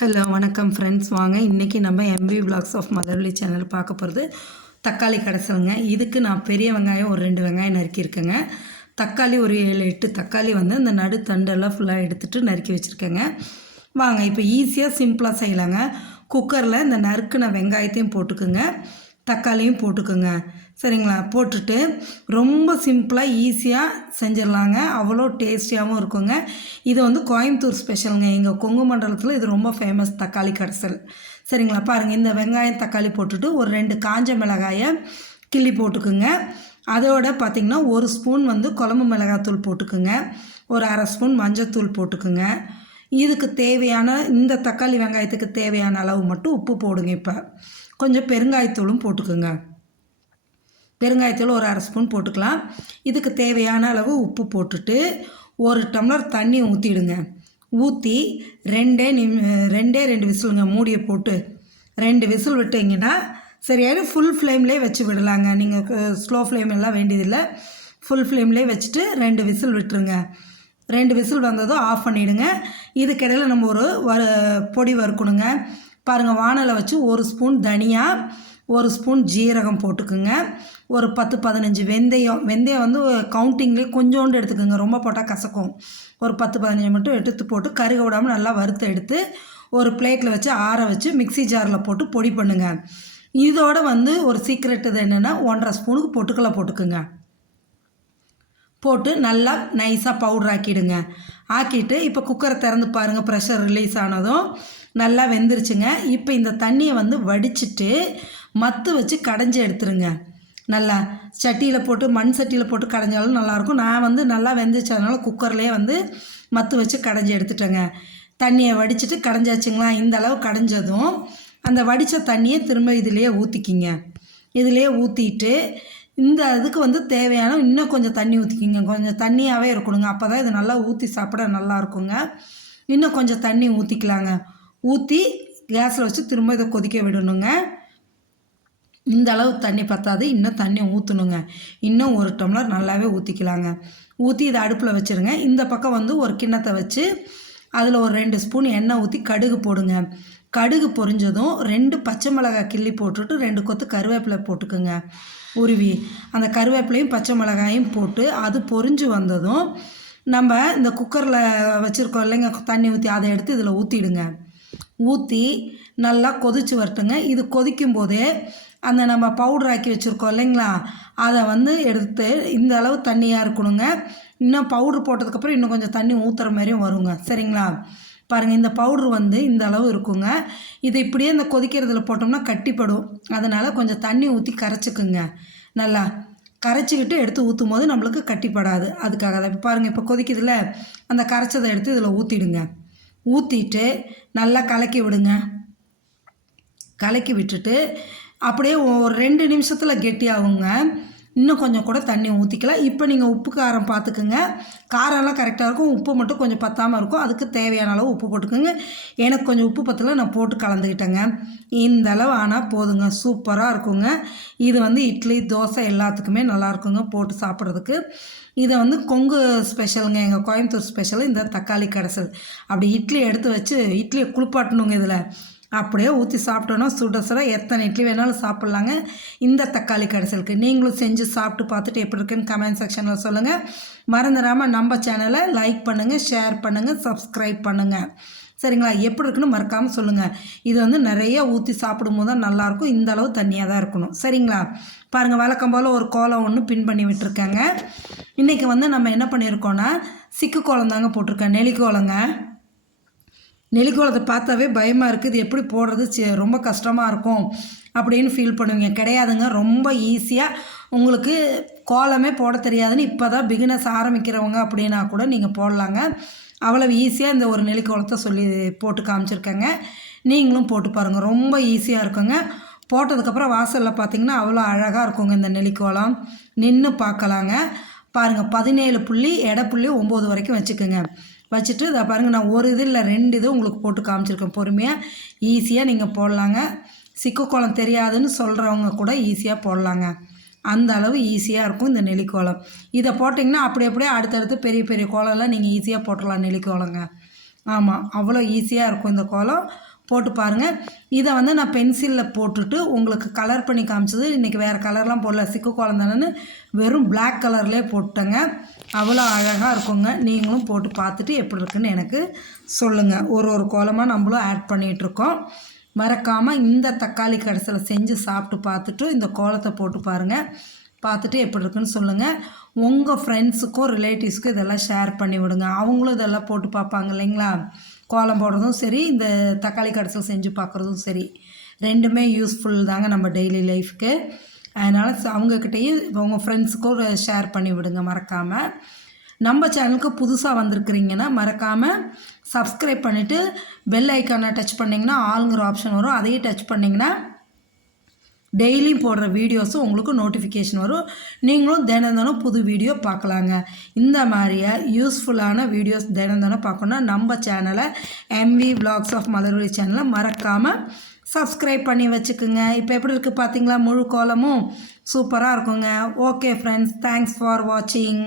Hello வணக்கம் friends. வாங்க இன்றைக்கி நம்ம MV vlogs of Malarvizhi channel பார்க்க போகிறது தக்காளி கடைசலுங்க. இதுக்கு நான் பெரிய வெங்காயம் ஒரு 2 வெங்காயம் நறுக்கியிருக்கேங்க. தக்காளி ஒரு 7-8 தக்காளி வந்து இந்த நடுத்தண்டெல்லாம் ஃபுல்லாக எடுத்துகிட்டு நறுக்கி வச்சுருக்கேங்க. வாங்க இப்போ ஈஸியாக சிம்பிளாக செய்யலாங்க. குக்கரில் இந்த நறுக்கின வெங்காயத்தையும் போட்டுக்குங்க, தக்காளியும் போட்டுக்குங்க. சரிங்களா? போட்டுட்டு ரொம்ப சிம்பிளாக ஈஸியாக செஞ்சிடலாங்க. அவ்வளோ டேஸ்டியாகவும் இருக்குங்க. இது வந்து கோயம்புத்தூர் ஸ்பெஷலுங்க. எங்கள் கொங்கு மண்டலத்தில் இது ரொம்ப ஃபேமஸ் தக்காளி கடைசல். சரிங்களா? பாருங்கள், இந்த வெங்காயம் தக்காளி போட்டுட்டு ஒரு 2 காஞ்ச மிளகாயை கிள்ளி போட்டுக்குங்க. அதோட பார்த்திங்கன்னா 1 ஸ்பூன் வந்து குழம்பு மிளகாத்தூள் போட்டுக்குங்க, ஒரு 1/2 ஸ்பூன் மஞ்சத்தூள் போட்டுக்குங்க. இதுக்கு தேவையான இந்த தக்காளி வெங்காயத்துக்கு தேவையான அளவு மட்டும் உப்பு போடுங்க. இப்போ கொஞ்சம் பெருங்காயத்தூளும் போட்டுக்குங்க. பெருங்காயத்தூள் ஒரு 1/2 ஸ்பூன் போட்டுக்கலாம். இதுக்கு தேவையான அளவு உப்பு போட்டுட்டு 1 டம்ளர் தண்ணி ஊற்றிடுங்க. ஊற்றி 2 விசிலுங்க. மூடியை போட்டு 2 விசில் விட்டிங்கன்னா சரியாக ஃபுல் ஃப்ளேம்லேயே வச்சு விடலாங்க. நீங்கள் ஸ்லோ ஃப்ளேம் எல்லாம் வேண்டியதில்லை. ஃபுல் ஃப்ளேம்லேயே வச்சுட்டு 2 விசில் விட்டுருங்க. 2 விசில் வந்ததும் ஆஃப் பண்ணிவிடுங்க. இதுக்கிடையில் நம்ம ஒரு பொடி வறுக்கணுங்க. பாருங்கள், வானலை வச்சு 1 ஸ்பூன் தனியா, 1 ஸ்பூன் ஜீரகம் போட்டுக்குங்க, ஒரு 10-15 வெந்தயம். வெந்தயம் வந்து கவுண்டிங்லேயே கொஞ்சோண்டு எடுத்துக்கோங்க, ரொம்ப போட்டால் கசக்கும். ஒரு 10-15 மட்டும் எடுத்து போட்டு கருக விடாமல் நல்லா வறுத்து எடுத்து ஒரு பிளேட்டில் வச்சு ஆற வச்சு மிக்ஸி ஜாரில் போட்டு பொடி பண்ணுங்க. இதோட வந்து ஒரு சீக்ரெட் இது என்னென்னா 1.5 ஸ்பூனுக்கு பொட்டுக்கடலை போட்டுக்குங்க. போட்டு நல்லா நைஸாக பவுடர் ஆக்கிடுங்க. ஆக்கிட்டு இப்போ குக்கரை திறந்து பாருங்கள். ப்ரெஷர் ரிலீஸ் ஆனதும் நல்லா வெந்துருச்சுங்க. இப்போ இந்த தண்ணியை வந்து வடிச்சிட்டு மத்து வச்சு கடைஞ்சி எடுத்துருங்க. நல்லா சட்டியில் போட்டு மண் சட்டியில் போட்டு கடைஞ்சாலும் நல்லாயிருக்கும். நான் வந்து நல்லா வெந்துச்சு, அதனால் குக்கர்லேயே வந்து மத்து வச்சு கடைஞ்சி எடுத்துட்டேங்க. தண்ணியை வடிச்சிட்டு கடைஞ்சாச்சுங்களா? இந்த அளவு கடைஞ்சதும் அந்த வடித்த தண்ணியை திரும்ப இதிலையே ஊற்றிக்கிங்க. இதிலையே ஊற்றிட்டு இந்த இதுக்கு வந்து தேவையான இன்னும் கொஞ்சம் தண்ணி ஊற்றிக்கிங்க. கொஞ்சம் தண்ணியாகவே இருக்கணுங்க. அப்போ தான் இது நல்லா ஊற்றி சாப்பிட நல்லா இருக்குங்க. இன்னும் கொஞ்சம் தண்ணி ஊற்றிக்கலாங்க. ஊற்றி கேஸில் வச்சு திரும்ப இதை கொதிக்க விடணுங்க. இந்த அளவு தண்ணி பத்தாது, இன்னும் தண்ணி ஊற்றணுங்க. இன்னும் 1 டம்ளர் நல்லாவே ஊற்றிக்கலாங்க. ஊற்றி இதை அடுப்பில் வச்சுருங்க. இந்த பக்கம் வந்து ஒரு கிண்ணத்தை வச்சு அதில் ஒரு 2 ஸ்பூன் எண்ணெய் ஊற்றி கடுகு போடுங்க. கடுகு பொரிஞ்சதும் 2 பச்சை மிளகாய் கிள்ளி போட்டுட்டு 2 கொத்து கருவேப்பிலை போட்டுக்குங்க. உருவி அந்த கருவேப்பிலையும் பச்சை மிளகாயும் போட்டு அது பொரிஞ்சு வந்ததும் நம்ம இந்த குக்கரில் வச்சுருக்கோம் இல்லைங்க தண்ணி ஊற்றி, அதை எடுத்து இதில் ஊற்றிடுங்க. ஊற்றி நல்லா கொதிச்சு வரட்டுங்க. இது கொதிக்கும் போதே அந்த நம்ம பவுடர் ஆக்கி வச்சுருக்கோம் இல்லைங்களா, அதை வந்து எடுத்து இந்த அளவு தண்ணியாக இருக்கணுங்க. இன்னும் பவுட்ரு போட்டதுக்கப்புறம் இன்னும் கொஞ்சம் தண்ணி ஊற்றுற மாதிரியும் வருங்க. சரிங்களா? பாருங்கள், இந்த பவுட்ரு வந்து இந்த அளவு இருக்குங்க. இது இப்படியே இந்த கொதிக்கிறதுல போட்டோம்னா கட்டிப்படும். அதனால் கொஞ்சம் தண்ணி ஊற்றி கரைச்சிக்குங்க. நல்லா கரைச்சிக்கிட்டு எடுத்து ஊற்றும் போது நம்மளுக்கு கட்டிப்படாது. அதுக்காக தான். இப்போ பாருங்கள், இப்போ கொதிக்கிறதுல அந்த கரைச்சதை எடுத்து இதில் ஊற்றிடுங்க. ஊற்றிட்டு நல்லா கலக்கி விடுங்க. கலக்கி விட்டுட்டு அப்படியே ஒரு 2 நிமிஷத்தில் கெட்டியாகுங்க. இன்னும் கொஞ்சம் கூட தண்ணி ஊற்றிக்கலாம். இப்போ நீங்கள் உப்பு காரம் பார்த்துக்குங்க. காரம்லாம் கரெக்டாக இருக்கும். உப்பு மட்டும் கொஞ்சம் பத்தாமல் இருக்கும். அதுக்கு தேவையான அளவு உப்பு போட்டுக்கோங்க. எனக்கு கொஞ்சம் உப்பு பத்தல, நான் போட்டு கலந்துக்கிட்டேங்க. இந்த அளவு ஆனால் போதுங்க. சூப்பராக இருக்குங்க. இது வந்து இட்லி தோசை எல்லாத்துக்குமே நல்லாயிருக்குங்க போட்டு சாப்பிட்றதுக்கு. இதை வந்து கொங்கு ஸ்பெஷலுங்க, எங்கள் கோயம்புத்தூர் ஸ்பெஷல் இந்த தக்காளி கடைசல். அப்படி இட்லி எடுத்து வச்சு இட்லியை குளிப்பாட்டணுங்க. இதில் அப்படியே ஊற்றி சாப்பிட்டோன்னா சுட சுட எத்தனை இட்லி வேணாலும் சாப்பிட்லாங்க இந்த தக்காளி கடைசலுக்கு. நீங்களும் செஞ்சு சாப்பிட்டு பார்த்துட்டு எப்படி இருக்குன்னு கமெண்ட் செக்ஷனில் சொல்லுங்கள். மறந்துடாமல் நம்ம சேனலை லைக் பண்ணுங்கள், ஷேர் பண்ணுங்கள், சப்ஸ்கிரைப் பண்ணுங்கள். சரிங்களா? எப்படி இருக்குன்னு மறக்காமல் சொல்லுங்கள். இது வந்து நிறைய ஊற்றி சாப்பிடும் போது தான் நல்லாயிருக்கும். இந்த அளவு தண்ணியாக தான் இருக்கணும். சரிங்களா? பாருங்கள், வழக்கம் போல் ஒரு கோலம் ஒன்று பின் பண்ணி விட்டுருக்கேங்க. இன்றைக்கி வந்து நம்ம என்ன பண்ணியிருக்கோன்னா சிக்கு கோலம் தாங்க போட்டிருக்கேன். நெலிக்கோலங்க. நெல்லிக்கோலத்தை பார்த்தாவே பயமாக இருக்குது. இது எப்படி போடுறது, ரொம்ப கஷ்டமாக இருக்கும் அப்படின்னு ஃபீல் பண்ணுவீங்க. கிடையாதுங்க. ரொம்ப ஈஸியாக உங்களுக்கு கோலமே போட தெரியாதுன்னு இப்போ தான் பிகினர்ஸ் ஆரம்பிக்கிறவங்க அப்படின்னா கூட நீங்கள் போடலாங்க. அவ்வளோ ஈஸியாக இந்த ஒரு நெல்லிக்கோலத்தை சொல்லி போட்டு காமிச்சிருக்கேங்க. நீங்களும் போட்டு பாருங்கள். ரொம்ப ஈஸியாக இருக்குங்க. போட்டதுக்கப்புறம் வாசலில் பார்த்திங்கன்னா அவ்வளோ அழகாக இருக்குங்க இந்த நெல்லிக்கோலம். நின்று பார்க்கலாங்க. பாருங்கள், 17 புள்ளி எடை புள்ளி 9 வரைக்கும் வச்சுக்கோங்க. வச்சுட்டு இதை பாருங்கள், நான் ஒரு இது இல்லை 2 இது உங்களுக்கு போட்டு காமிச்சிருக்கேன். பொறுமையாக ஈஸியாக நீங்கள் போடலாங்க. சிக்கு கோலம் தெரியாதுன்னு சொல்கிறவங்க கூட ஈஸியாக போடலாங்க. அந்த அளவு ஈஸியாக இருக்கும் இந்த நெல்லிக்கோலம். இதை போட்டிங்கன்னா அப்படியே அடுத்தடுத்து பெரிய பெரிய கோலம்லாம் நீங்கள் ஈஸியாக போட்டுடலாம் நெல்லிக்கோலங்க. ஆமாம், அவ்வளோ ஈஸியாக இருக்கும் இந்த கோலம். போட்டு பாருங்கள். இதை வந்து நான் பென்சிலில் போட்டுட்டு உங்களுக்கு கலர் பண்ணி காமிச்சது. இன்றைக்கி வேறு கலர்லாம் போடல, சிக்கு கோலம் தானேன்னு வெறும் பிளாக் கலர்லேயே போட்டேங்க. அவ்வளோ அழகாக இருக்குங்க. நீங்களும் போட்டு பார்த்துட்டு எப்படி இருக்குன்னு எனக்கு சொல்லுங்கள். ஒரு கோலமாக நம்மளும் ஆட் பண்ணிகிட்ருக்கோம். மறக்காமல் இந்த தக்காளி கடைசியில் செஞ்சு சாப்பிட்டு பார்த்துட்டு இந்த கோலத்தை போட்டு பாருங்கள். பார்த்துட்டு எப்படி இருக்குன்னு சொல்லுங்கள். உங்கள் ஃப்ரெண்ட்ஸுக்கும் ரிலேட்டிவ்ஸுக்கும் இதெல்லாம் ஷேர் பண்ணி விடுங்க. அவங்களும் இதெல்லாம் போட்டு பார்ப்பாங்க இல்லைங்களா? கோலம் போடுறதும் சரி, இந்த தக்காளி கடைசல் செஞ்சு பார்க்குறதும் சரி, ரெண்டுமே யூஸ்ஃபுல் தாங்க நம்ம டெய்லி லைஃப்க்கு. அதனால் அவங்கக்கிட்டேயும் உங்கள் ஃப்ரெண்ட்ஸுக்கும் ஷேர் பண்ணி விடுங்க மறக்காமல். நம்ம சேனலுக்கு புதுசாக வந்திருக்கிறீங்கன்னா மறக்காமல் சப்ஸ்கிரைப் பண்ணிவிட்டு பெல் ஐக்கானை டச் பண்ணிங்கன்னா ஆளுங்கிற ஆப்ஷன் வரும். அதையும் டச் பண்ணிங்கன்னா டெய்லியும் போடுற வீடியோஸும் உங்களுக்கு நோட்டிஃபிகேஷன் வரும். நீங்களும் தினம் புது வீடியோ பார்க்கலாங்க. இந்த மாதிரியா யூஸ்ஃபுல்லான வீடியோஸ் தினம் பார்க்கணுன்னா நம்ம சேனலை MV Vlogs of மலர்விழி சேனலை மறக்காமல் சப்ஸ்கிரைப் பண்ணி வச்சுக்குங்க. இப்போ எப்படி இருக்குது பார்த்தீங்களா? முழு கோலமும் சூப்பராக இருக்குங்க. ஓகே ஃப்ரெண்ட்ஸ், தேங்க்ஸ் ஃபார் வாட்சிங்.